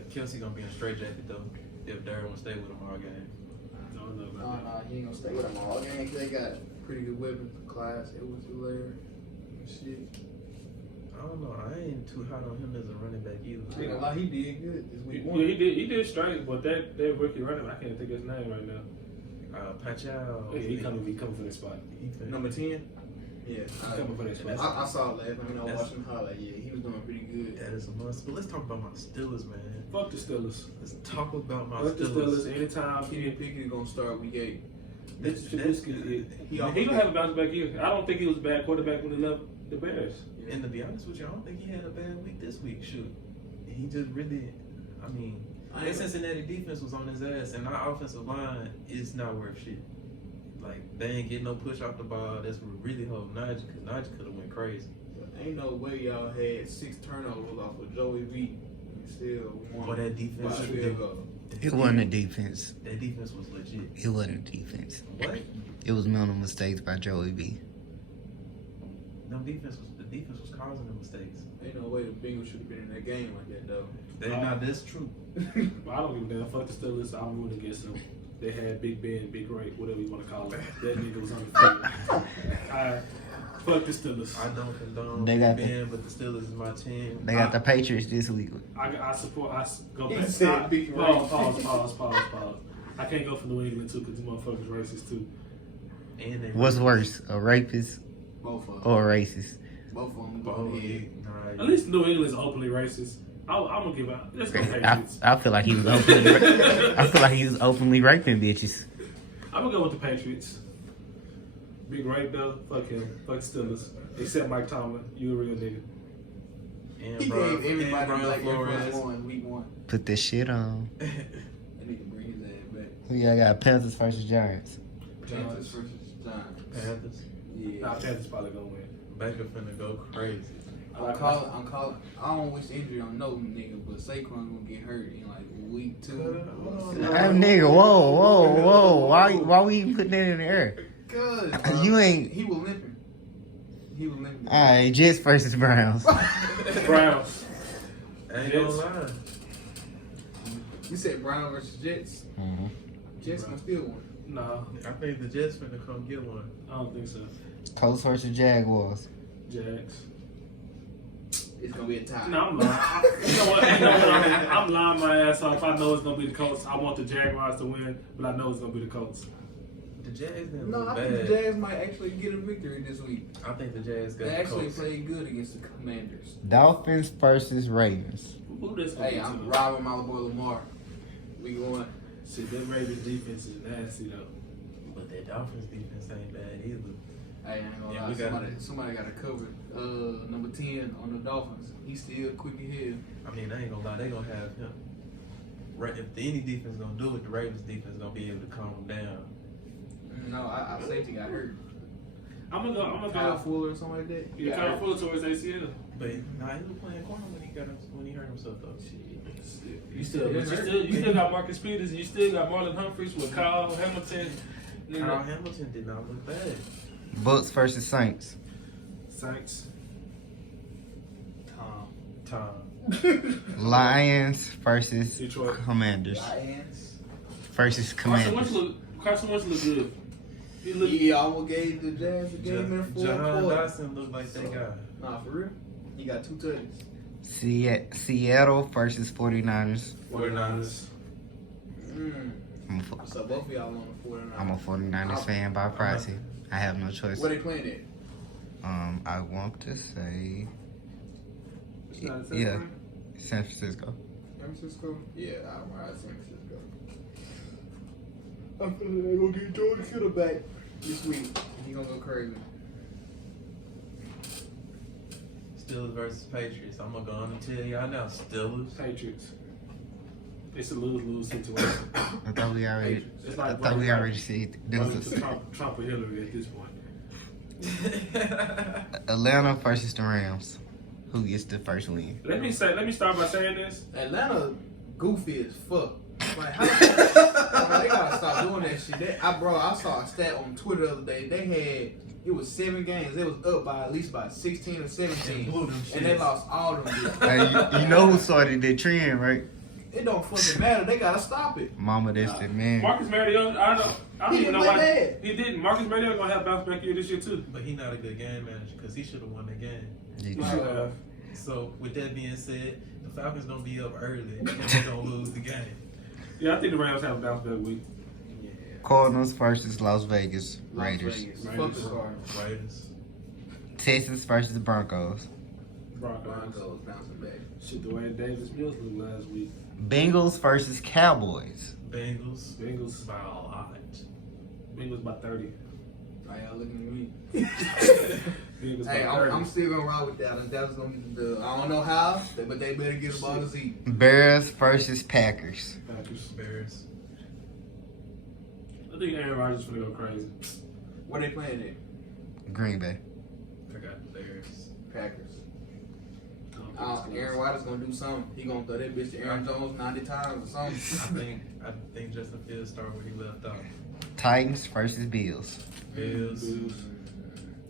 Kelsey gonna be in straight jacket though if Darren will stay with him all game. I don't know about that. Nah, he ain't gonna stay with them all game. They got pretty good weapons. Class, Edwards-Helaire, shit. I don't know. I ain't too hot on him as a running back I ain't either. gonna lie, he did good this week. Yeah, he did straight, but that rookie running, I can't think of his name right now. Pachow. Yeah, he coming for that spot. Number 10? Yeah, He coming for that spot. I saw it last night when I was That's- watching the highlight. Yeah, he was doing pretty good. That is a must. But let's talk about my Steelers, man. Fuck the Steelers. Let's talk about my Fuck the Steelers. Steelers anytime. Kenny Pickett gonna start week 8. This Trubisky, he almost- gonna have a bounce back year. I don't think he was a bad quarterback when he left the Bears. And to be honest with you, I don't think he had a bad week this week. Shoot, he just really, I mean, that Cincinnati defense was on his ass, and our offensive line is not worth shit. Like, they ain't getting no push off the ball. That's what really helped Najee, because Najee could have went crazy. Ain't no way y'all had 6 turnovers off of Joey B. And still won. Boy, that defense, by a field goal. It wasn't a defense. that defense was legit. It wasn't a defense. What? It was minimal mistakes by Joey B. No the defense was causing the mistakes. Ain't no way the Bengals should have been in that game like that though. That's true. But I don't give a damn. Fuck the Steelers. I'm rooting against them. They had Big Ben, Big Ray, whatever you want to call it. That nigga was on the field. Fuck the Steelers. I don't condone They got Ben, but the Steelers is my team. They got the Patriots this week. I support. Go He back. said Big Ray. Pause. I can't go for New England too because the motherfuckers racist too. And they What's worse, a rapist Both of them. or a racist? Both of them Oh, go yeah. ahead. Nah, At least New England's openly racist. I'm gonna give out. Let's go Patriots. I feel like he was openly. I feel like he was openly raping bitches. I'm gonna go with the Patriots. Big rape though. Fuck him. Fuck Steelers. Except Mike Tomlin. You a real nigga. And He Brian, gave everybody and Brian like Flores. Flores week 1. Put this shit on. They need to bring his ass back. We got Panthers versus Giants. Panthers versus Giants. Panthers. Yeah. Nah, Panthers probably gonna win. Baker finna go crazy. I'm calling. I don't wish injury on no nigga, but Saquon gonna get hurt in like week 2. That nigga, whoa. Why we even putting that in the air? Cause You ain't. He was limping. Alright, Jets versus Browns. Browns. I ain't Jets. gonna lie. You said Brown versus Jets. Mhm. Jets gonna steal one. Nah, I think the Jets finna come get one. I don't think so. Colts versus Jaguars. Jags. It's gonna be a tie. No, I'm lying. You know what? I'm lying my ass off. I know it's gonna be the Colts. I want the Jaguars to win, but I know it's gonna be the Colts. The Jags didn't No, look I bad. think the Jags might actually get a victory this week. I think the Jags got They the actually Colts. played good against the Commanders. Dolphins versus Ravens. Who this gonna Hey, be I'm to? robbing my boy Lamar. We going. Shit, that Ravens defense is nasty though. But that Dolphins defense ain't bad either. Hey, I ain't gonna Yeah, lie. we got Somebody got it covered. Number 10 on the Dolphins. He's still quick ahead. I mean, I ain't gonna lie, they gonna have him. Right, if any defense gonna do it, the Ravens defense gonna be able to calm them down. No, I safety got hurt. I'm gonna Kyle go. Fuller or something like that. Yeah, Kyle Fuller towards ACL. But nah, he was playing corner when he hurt himself though. You still got Marcus Peters, and you still got Marlon Humphreys with Kyle Hamilton. Kyle Hamilton did not look bad. Bucks versus Saints. Saints. Tom. Lions versus Detroit. Commanders. Lions. Versus Carson Wentz Commanders. look good. He look. He almost gave the Jazz a game in the fourth John quarter. Dawson look like they got. Nah, for real. He got 2 touches. Seattle versus 49ers. 49ers. So both of y'all on the 49ers. I'm a 49ers fan by proxy. I have no choice. Where they playing at? I want to say, It's not the same yeah, thing? San Francisco. San Francisco? Yeah, I'm right. San Francisco. I feel like they're gonna get Jordan Kittle back this week. He gonna go crazy. Steelers versus Patriots. I'm gonna go on and tell y'all now. Steelers. Patriots. It's a lose-lose situation. I thought we already. It's I like thought we already said there running was to Trump or Hillary at this point. Atlanta versus the Rams. Who gets the first win? Let me start by saying this. Atlanta goofy as fuck. Like, how they gotta stop doing that shit. I saw a stat on Twitter the other day. They had, it was 7 games. They was up by at least by 16 or 17. And they lost all them games. Hey, you know who started the trend, right? It don't fucking matter. They gotta stop it. Mama, that's the man. Marcus Mariota, I don't He even know didn't why play bad. he didn't. Marcus Mariota gonna have bounce back year this year too. But he not a good game manager because he should have won the game. He Yeah. should have. So with that being said, the Falcons gonna be up early and they're gonna lose the game. Yeah, I think the Rams have a bounce back week. Yeah. Cardinals versus Las Vegas Raiders. Las Vegas. Raiders. Fuck the Cardinals. Raiders. Texas versus the Broncos. Broncos. Broncos bouncing back. Shit, the way Davis Mills looked last week. Bengals versus Cowboys. Bengals. Bengals. By a lot. Bengals by 30. Why y'all looking at me? Bengals Hey, by 30. I'm still gonna ride with Dallas. Dallas gonna get the dub. I don't know how, but they better get the ball to Zeke. Bears versus Packers. Packers. Bears. I think Aaron Rodgers is gonna go crazy. Where they playing at? Green Bay. I got the Bears. Packers. I don't think it's close. Aaron Rodgers gonna do something. He gonna throw that bitch to Aaron Jones 90 times or something. I think Justin Fields started where he left off. Titans versus Bills. Bills.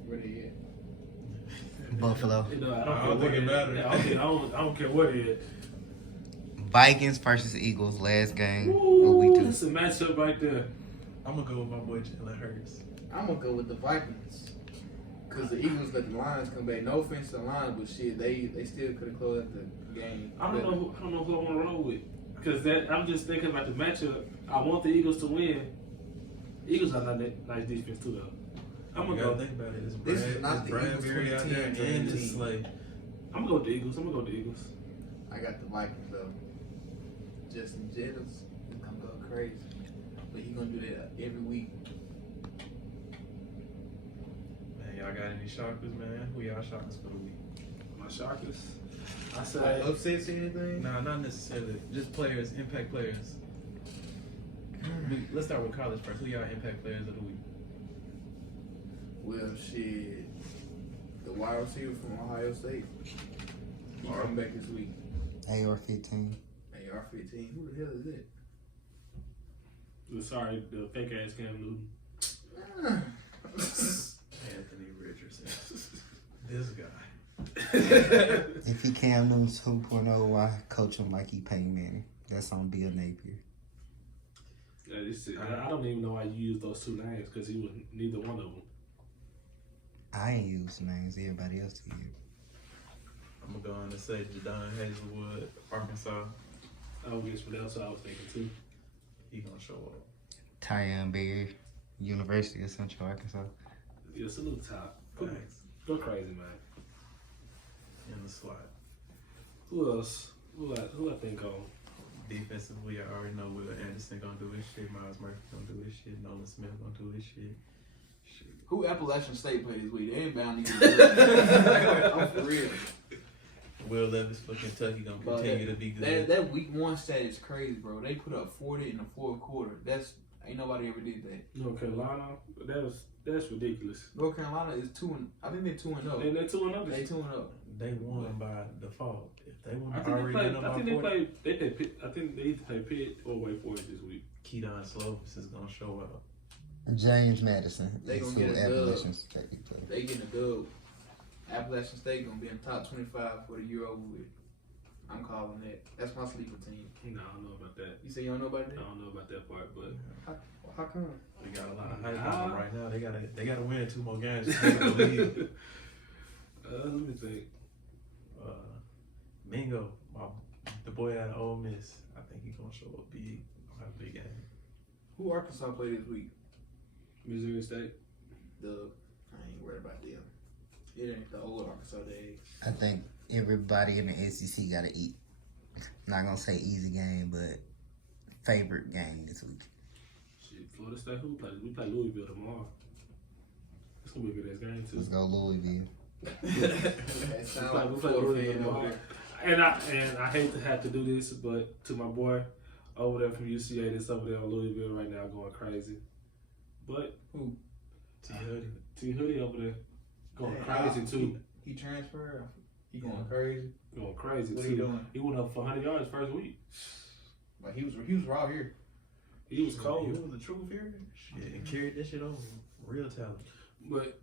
Where they at? Buffalo. You know, I I don't don't care think it what matters. I don't care what it is. Vikings versus Eagles. Last game of Ooh, week 2. that's a matchup right there. I'm gonna go with my boy Jalen Hurts. I'm gonna go with the Vikings. Cause the Eagles let the Lions come back. No offense to the Lions, but shit, they still could have closed out the game. I don't know who I want to roll with. Because I'm just thinking about the matchup. I want the Eagles to win. Eagles have a nice defense too, though. I'm You gonna gotta go. think about it. It's This is not the Eagles Bradbury out there 2010 and it's team. like I'm gonna go with the Eagles. I got the Vikings though. Justin Jacobs is gonna go crazy, but he gonna do that every week. man, y'all got any shockers, man? Who y'all shockers for the week? My shockers. I Like said upsets or anything? Nah, not necessarily. Just players, impact players. Let's start with college first. Who y'all impact players of the week? Well, shit, the wide receiver from Ohio State. He come back this week. AR-15. AR-15. Who the hell is it? sorry, the fake ass Cam Newton. Anthony Richardson. This guy. If he Cam Newton 2.0, why coach him like he Peyton Manning? That's on Bill Napier. Yeah, I don't even know why you use those two names because he was neither one of them. I ain't use names. Everybody else did. I'm gonna go on and say Jadon Hazelwood, Arkansas. I would guess what else I was thinking too. He gonna show up. Tyon Berry, University of Central Arkansas. Yeah, salute top. Thanks. Go crazy, man. In the slot. Who else? Who I think on? Defensively, I already know Will Anderson gonna do his shit. Miles Murphy gonna do his shit. Nolan Smith gonna do his shit. Shit. Who Appalachian State played this week? They ain't bound to get good. I'm for real. Will Levis for Kentucky gonna Bro, continue to be good. That week 1 stat is crazy, bro. They put up 40 in the fourth quarter. Ain't nobody ever did that. North Carolina. That's ridiculous. North Carolina is 2-0. I think they're 2-0. And they're 2-0. They 2-0. They won by default. If they won I think already been up by 40, they played Pitt. I think they either play Pitt or Wake Forest this week. Keaton Slovis is gonna show up. James Madison. They That's gonna who get a dub. Appalachian State play. They getting a dub. Appalachian State gonna be in top 25 for the year over with. I'm calling that. That's my sleeper team. No, I don't know about that. You say you don't know about I that? don't know about that part, but How come? We got a lot of hype on them right now. They gotta win 2 more games to take the lead. let me think. Mingo, the boy out of Ole Miss, I think he's gonna show up big. Gonna have a big game. Who Arkansas play this week? Missouri State. I ain't worried about them. It ain't the old Arkansas days. I think everybody in the SEC got to eat. Not gonna say easy game, but favorite game this week. Shit, Florida State. Who we play? We play Louisville tomorrow. It's gonna be a good ass game too. Let's go Louisville. That sound like We a play Florida Louisville fan over tomorrow. there. And I hate to have to do this, but to my boy over there from UCA, that's over there in Louisville right now going crazy. But Who? T Hoodie over there going Yeah, crazy too. He transferred. He going crazy. Going crazy What too. he doing? He went up for 100 yards first week. Like he was raw here. He was cold. He was the truth here. Shit, and carried that shit over. Real talent. But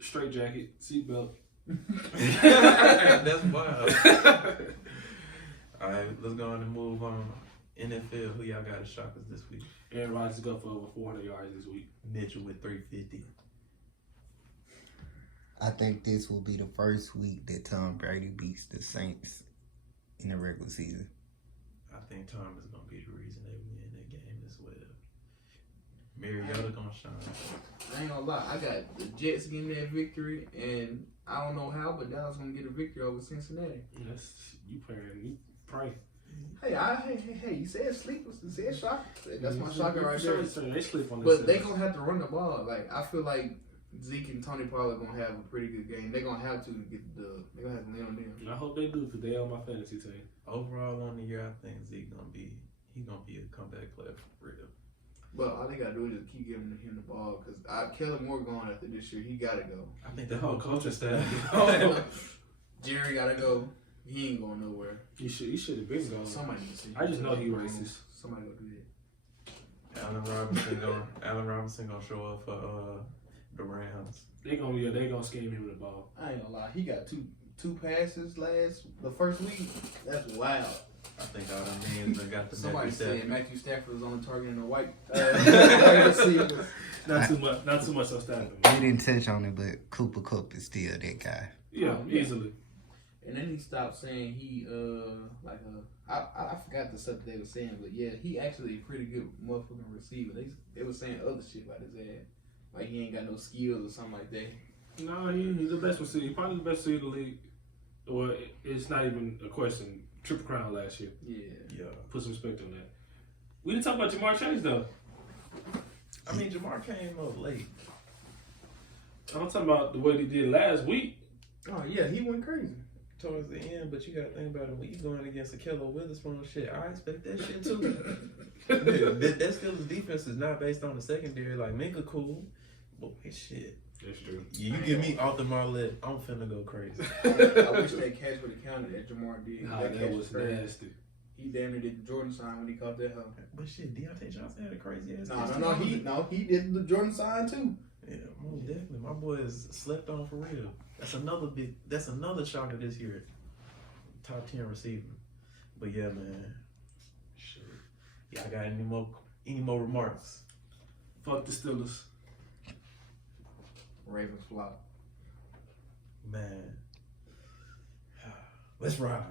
straight jacket, seatbelt. That's wild. All right, let's go on and move on. NFL, who y'all got as shockers this week? Aaron Rodgers go for over 400 yards this week. Mitchell with 350. I think this will be the first week that Tom Brady beats the Saints in the regular season. I think Tom is gonna be the reason they win that game as well. Mariota gonna shine. I ain't gonna lie. I got the Jets getting that victory, and I don't know how, but Dallas gonna get a victory over Cincinnati. That's you praying. You pray. Hey! You said sleepers. You said shocker. That's my shocker right there. So they sleep on this. But they gonna have to run the ball. Like I feel like Zeke and Tony Pollard gonna have a pretty good game. They're gonna have to get the dub. They're gonna have to lean on them. I hope they do because they on my fantasy team. Overall on the year, I think Zeke gonna be a comeback player for real. But all they gotta do is just keep giving him the ball because Caylin Moore gone after this year. He gotta go. I think the whole coaching staff. Jerry gotta go. He ain't going nowhere. He should have been gone. Somebody needs to. I just know he racist. Somebody go do that. Allen Robinson gonna show up for the Rams. They gonna scheme him the ball. I ain't gonna lie. He got two passes the first week. That's wild. I think all the men that got the Somebody Matthew said Stafford. Matthew Stafford was only targeting the white receivers. Not too much on Stafford. We didn't touch on it, but Cooper Kupp is still that guy. Yeah, easily. And then he stopped saying he I forgot the stuff they were saying, but yeah, he actually a pretty good motherfucking receiver. They were saying other shit about his ass, like he ain't got no skills or something like that. No, he's the best receiver. He's probably the best receiver in the league. Well, it's not even a question. Triple crown last year. Yeah. Put some respect on that. We didn't talk about Jamar Chase though. I mean, Jamar came up late. I'm talking about the way he did last week. Oh yeah, he went crazy Towards the end, but you gotta think about it when you going against a Killer Witherspoon shit. I expect that shit too. that Steelers defense is not based on the secondary. Like Minka cool, but shit. That's true. You give me Arthur Marlette, I'm finna go crazy. I wish that catch would have counted that Jamar did. Nah, that catch was crazy. nasty. He damn near did the Jordan sign when he caught that hoe. But shit, Deontay Johnson had a crazy ass. catch No, too. he did the Jordan sign too. Yeah, most definitely. My boy is slept on for real. That's another shocker this year. Top 10 receiver. But yeah, man. Shit. Y'all got any more remarks? Fuck the Steelers. Ravens flop. Man. Let's ride.